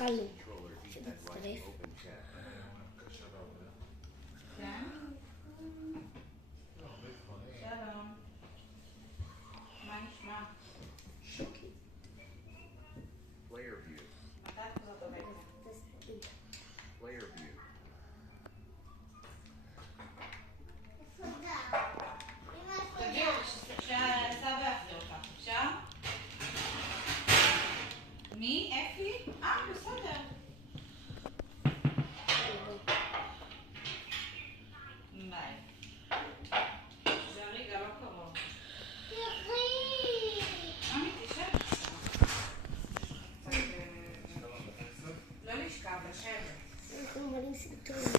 התחלנו. שתצטרף. שלום. מה נשמע? שוקי. מתי את חוזרת הביתה? תגיעו, שסבא יחזיר אותך, אפשר? מי? אפי? בסדר. ביי. זה הרגע לא קרוב. ממי, תשב. לא לשכב, לשבת. אנחנו מלאים סרטון.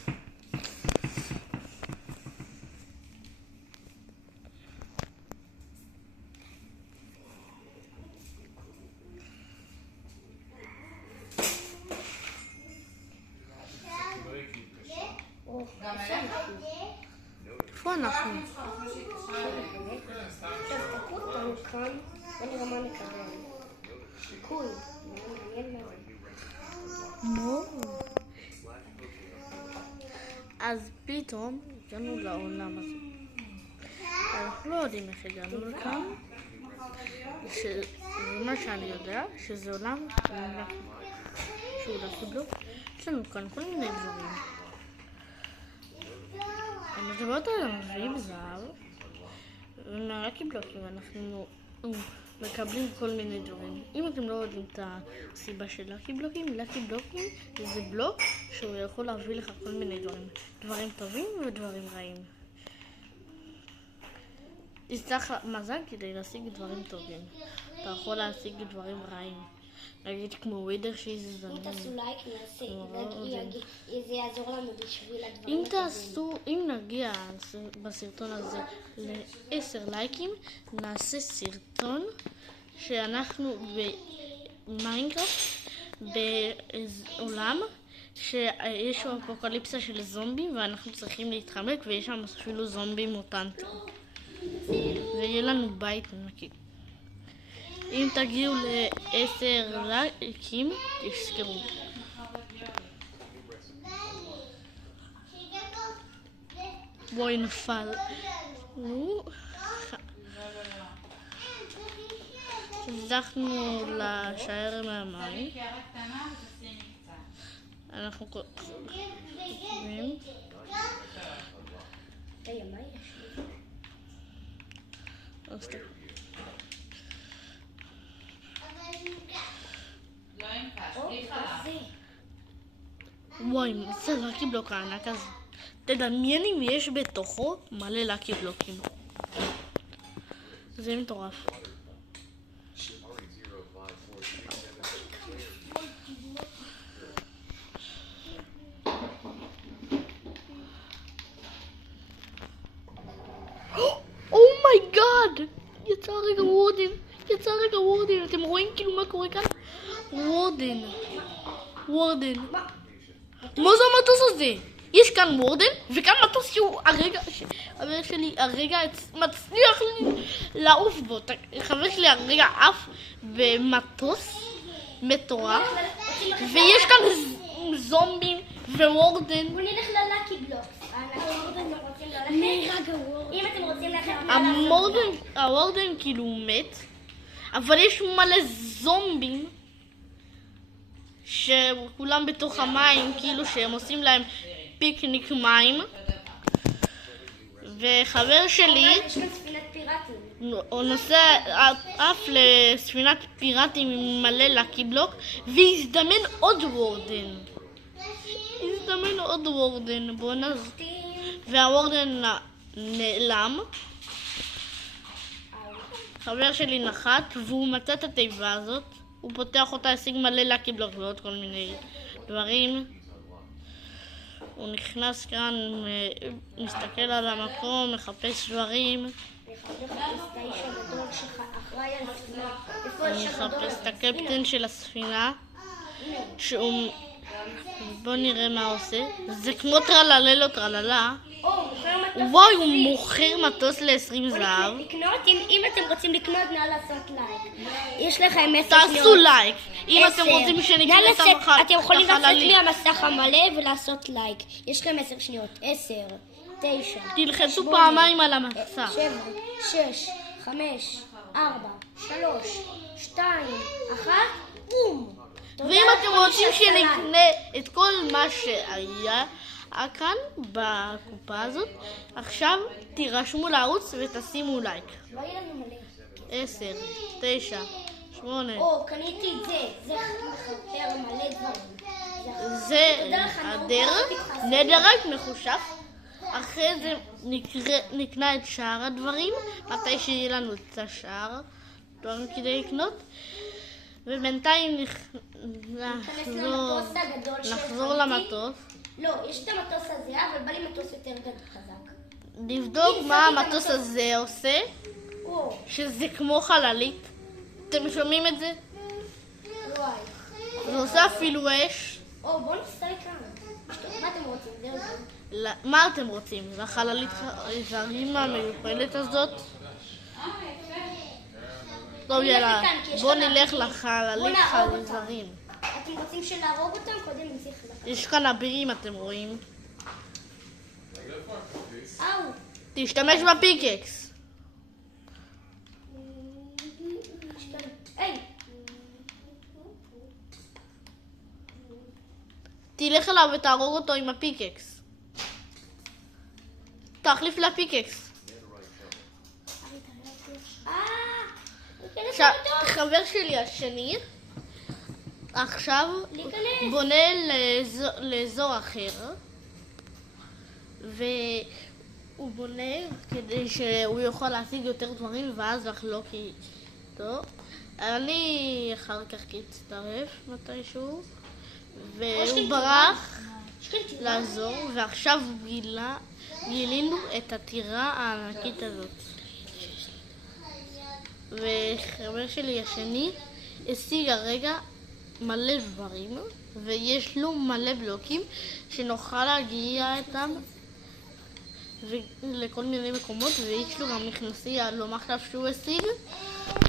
איפה אנחנו? עכשיו תקעו אותנו כאן, ונראה מה נקבל. שיקוי. מעניין מאוד. אז פתאום הגענו לעולם הזה. אנחנו לא יודעים איך הגענו לכאן. מה שאני יודע, שזה עולם שהוא לקי בלוק. יש לנו כאן כל מיני דברים. המזוות האלה מביאים זהב, ומהלקי בלוקים אנחנו מקבלים כל מיני דברים. אם אתם לא יודעים את הסיבה של לקי בלוקים זה בלוק שהוא יכול להביא לך כל מיני דברים. דברים טובים ודברים רעים. תצטרך מזל כדי להשיג דברים טובים. אתה יכול להשיג דברים רעים. נגיד כמו ווידר שזה זמן. אם תעשו לייק זה יעזור לנו בשביל הדברים הטובים. אם נגיע בסרטון הזה ל10 לייקים, נעשה סרטון שאנחנו במיינקראפט בעולם שיש שם אפוקליפסה של זומבים ואנחנו צריכים להתחמק ויש שם אפילו זומבים מוטנטים. ויהיה לנו בית נקי. אם תגיעו ל10 לייקים, תזכרו. בואי נפל. הצלחנו לשער מהמים. אנחנו קוראים. וואי, זה לקי בלוק הענק הזה. תדמיין אם יש בתוכו מלא לקי בלוקים. זה מטורף. אומייגאד! יצא רגע וורדן. אתם רואים כאילו מה קורה כאן? וורדן. מה זה המטוס הזה? יש כאן וורדן, וכאן מטוס שהוא חבר שלי הרגע מצליח לעוף בו. חבר שלי הרגע עף במטוס מטורף, ויש כאן זומבים ווורדן. בוא נלך ללקי בלוק. אם אתם רוצים ללכת הוורדן כאילו מת, אבל יש מלא זומבים שכולם בתוך המים, כאילו שהם עושים להם פיקניק מים. וחבר שלי הוא נוסע אף לספינת פיראטים עם מלא לקי בלוק, והזדמן עוד וורדן. בוא נז... והוורדן נעלם. חבר שלי נחת והוא מצא את התיבה הזאת. הוא פותח אותה, השיג מלא לקי בלוק ועוד כל מיני דברים. הוא נכנס כאן, מסתכל על המקום, מחפש דברים. הוא מחפש את הקפטן של הספינה, שהוא... בוא נראה מה עושה. זה כמו טרללה לא טרללה. וואי, הוא מוכר מטוס ל-20 זהב. לקנות, אם אתם רוצים לקנות, נא לעשות לייק. יש לכם 10 שניות. תעשו לייק. אם אתם 10. רוצים נא שנקנה את לצאת, אתם יכולים לצאת החללית. לי המסך המלא ולעשות לייק. יש לכם 10 שניות. 10, 9, תלחצו 8, פעמיים על המסך. 7, 6, 5, 4, 3, 2, 1, בום. תודה ואם אתם לכל מי רוצים שעשה לייק. שנקנה את כל מה שהיה כאן בקופה הזאת, עכשיו תירשמו לערוץ ותשימו לייק. לא יהיה לנו מלא. 10, 9, 8. או, קניתי את זה. זה מחרפר מלא דברים. זה תודה לך, הדר, נורא. נדרק מחושף. אחרי זה נקנה את שאר הדברים, מתי שיהיה לנו את השאר דברים כדי לקנות. ובינתיים למטוס הגדול נחזור שקניתי. למטוס. לא, יש את המטוס הזה, אבל בא לי מטוס יותר חזק. לבדוק מה המטוס הזה עושה, או, שזה כמו חללית. אתם שומעים את זה? וואי. זה עושה אפילו אש. או, בוא נסתכל כאן. מה אתם רוצים? זהו. מה אתם רוצים? לחללית הזרים המיוחדת הזאת? טוב, יאללה, לכאן, כי יש בוא כאן נלך אבירים. לחללית בוא נהרוג אותם. חזרים. אתם רוצים שנהרוג אותם? קודם נצליח לך. יש כאן אבירים, אתם רואים. אאו. תשתמש בפיקקס. היי. תלך אליו ותהרוג אותו עם הפיקקס. תחליף לפיקקס. עכשיו, חבר שלי השני עכשיו להיכנס. בונה לאזור אחר, והוא בונה כדי שהוא יוכל להשיג יותר דברים ואז לחלוק איתו. אני אחר כך אצטרף מתישהו, והוא ברח לעזור, ועכשיו גילינו את הטירה הענקית הזאת. וחבר שלי השני השיג הרגע מלא דברים, ויש לו מלא בלוקים שנוכל להגיע איתם לכל מיני מקומות, ויש לו גם מכנסי הלום עכשיו שהוא השיג,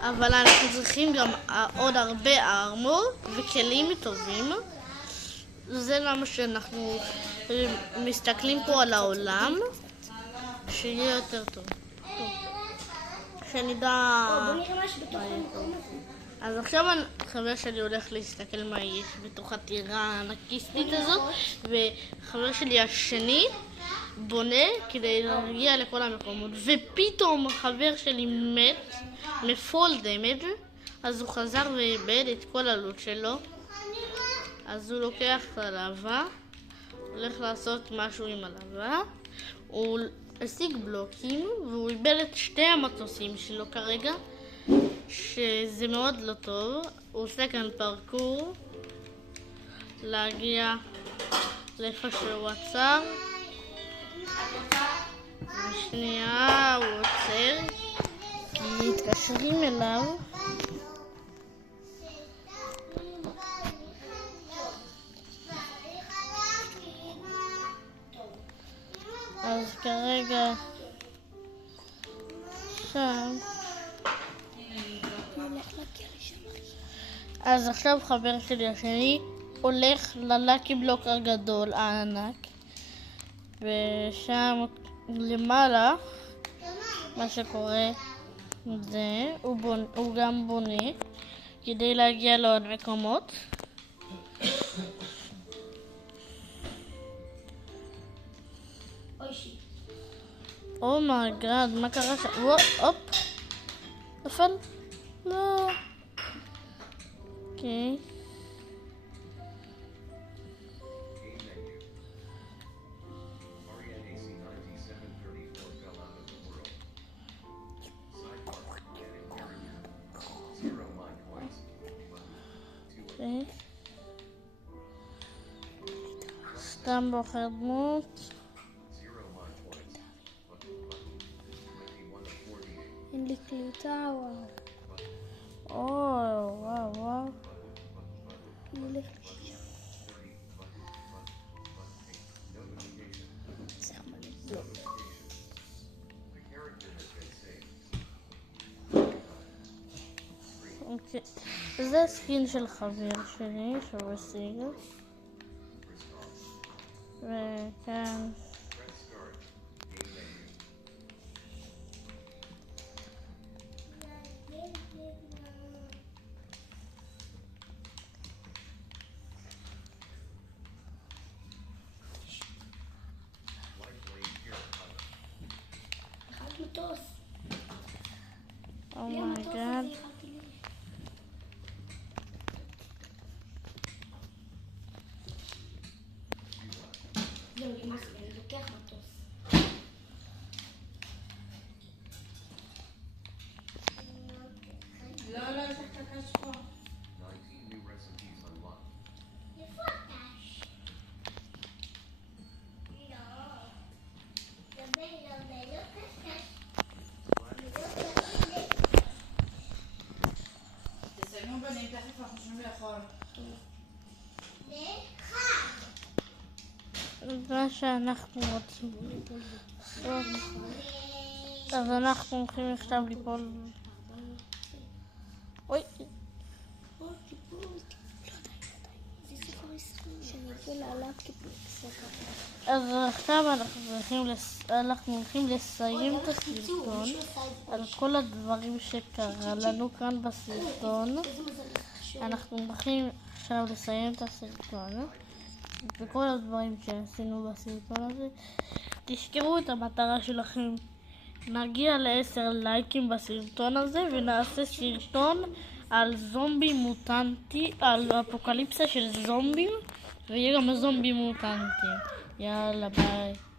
אבל אנחנו צריכים גם עוד הרבה ארמור וכלים טובים. זה למה שאנחנו מסתכלים פה על העולם, שיהיה יותר טוב. שנדע... בוא נראה מה שבתוך המקום הזה. אז עכשיו חבר שלי הולך להסתכל מה יש בתוך הטירה הענקיסטית הזאת, וחבר שלי השני בונה כדי להגיע לכל המקומות, ופתאום חבר שלי מת מפול דמג', אז הוא חזר ואיבד את כל הלוט שלו. אז הוא לוקח את הלבה, הולך לעשות משהו עם הלבה, הוא השיג בלוקים והוא איבד את שתי המטוסים שלו כרגע, שזה מאוד לא טוב. הוא עושה כאן פרקור להגיע לאיפה שהוא עצר. בשנייה הוא עוצר כי מתקשרים אליו. אז כרגע שם. אז עכשיו חבר שלי השני הולך ללאקי בלוק הגדול הענק, ושם למעלה מה שקורה זה הוא גם בונה כדי להגיע לעוד מקומות. אומייגאד, מה קרה שם? הופ, נפל? לא. אוקיי. סתם בוחר דמות. אין לי קליטה, וואו. וואו. אני הולך לשם. זה סקין של חבר שלי, שהוא השיג. וכאן... אחד מטוס. אומייגאד. זהו, אמא שלי, אני לוקח מטוס. לא, יש לך קקש פה. 19 new recipes unlocked. איפה הקש? לא קש. תסיימו בנים, תכף אנחנו שומעים לאכול. מה שאנחנו רוצים לעשות. אז אנחנו הולכים עכשיו ליפול. אוי. אז עכשיו אנחנו הולכים לסיים את הסרטון על כל הדברים שקרה לנו כאן בסרטון. אנחנו הולכים עכשיו לסיים את הסרטון וכל הדברים שעשינו בסרטון הזה. תזכרו את המטרה שלכם. נגיע ל10 לייקים בסרטון הזה ונעשה סרטון על זומבי מוטנטי, על אפוקליפסה של זומבים, ויהיה גם זומבי מוטנטי. יאללה ביי.